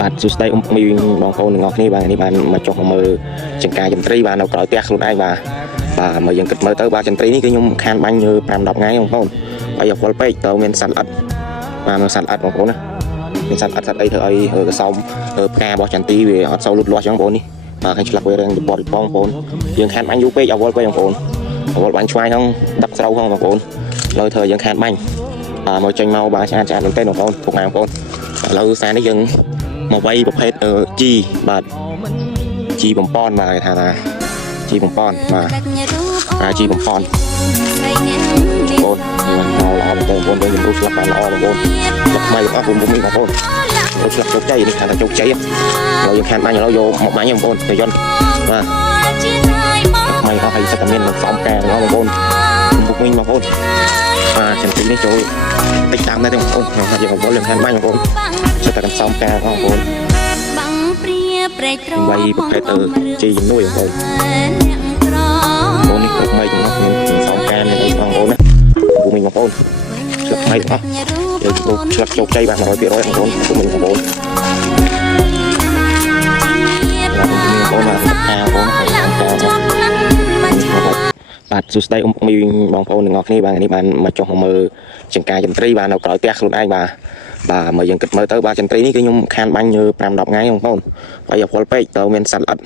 បាទសួស្តីមីបងប្អូនទាំងអស់គ្នាបាទនេះបានមកចុះមកមើលចង្ការចន្ទ្រីបាទនៅក្រោយផ្ទះខ្លួនឯងបាទមកយើងគិតមើលទៅបាទចន្ទ្រីនេះគឺខ្ញុំខានបាញ់5-10ថ្ងៃបងប្អូនហើយអវល់ពេកទៅមានសត្វល្អិតបាទមើលសត្វល្អិតបងប្អូនណាមានសត្វល្អិតសត្វអីធ្វើឲ្យកសោមផ្ការបស់ចន្ទ្រីវាអត់សូវលូតលាស់ចឹងបងប្អូននេះបាទឃើញឆ្លាក់វារៀងរបត់បងប្អូនយើងខានបាញ់យូរពេកអវល់ពេកបងប្អូនអវល់បាញ់ឆ្វាយហ្នឹងដឹកស្រូវហ្នឹងបងប្អូនឥឡូវធ្វើយើងខានបាញ់មកចេញមកបាទឆ្អាតមែនទេបងប្អូនពុកម៉ែបងប្អូនឥឡូវសារនេះយើងមកវាយប្រភេទជីបាទជីបំពន់បាទគេថាជីបំពន់បាទជីបំពន់បងប្អូនមកល្អមែនទេបងប្អូនយើងរូបស្លាប់បានល្អបងប្អូនស្លាប់ថ្មីរបស់ខ្ញុំមីបងប្អូនរូបស្លាប់ជោគជ័យនេះថាជោគជ័យហើយយើងខានបាញ់ឥឡូវយកមកបាញ់បងប្អូនទៅយន្តបាទថ្មីអស់ហើយសិតតែមានសំការរបស់បងប្អូនពុកមីបងប្អូនបាទចន្ទទីនេះចូលតិចតាមដែរបងប្អូនខ្ញុំថាយើងបងប្អូនយើងខានបាញ់បងប្អូនសិតតែសំការបងប្អូនវាយប្រភេទជីជំនួយបងប្អូននេះគ្រប់ម៉េចទាំងអស់មានសំការមានអីបងប្អូនណាពុកមីបងប្អូនឆ្លឹកថ្មីទាំងអស់យើងឆ្លឹកជោគជ័យបាទ 100% បងប្អូនពុកមីបងប្អូនបងប្អូនបាទខាបងប្អូនបាទសួស្តីមីបងប្អូនទាំងអស់គ្នាបាទនេះបានមកចុះមកមើលចង្ការចន្ទ្រីបាទនៅក្រោយផ្ទះខ្លួនឯងបាទមកយើងគិតមើលទៅបាទចន្ទ្រីនេះគឺខ្ញុំខានបាញ់5-10ថ្ងៃបងប្អូនហើយអវល់ពេកទៅមានសត្វល្អិត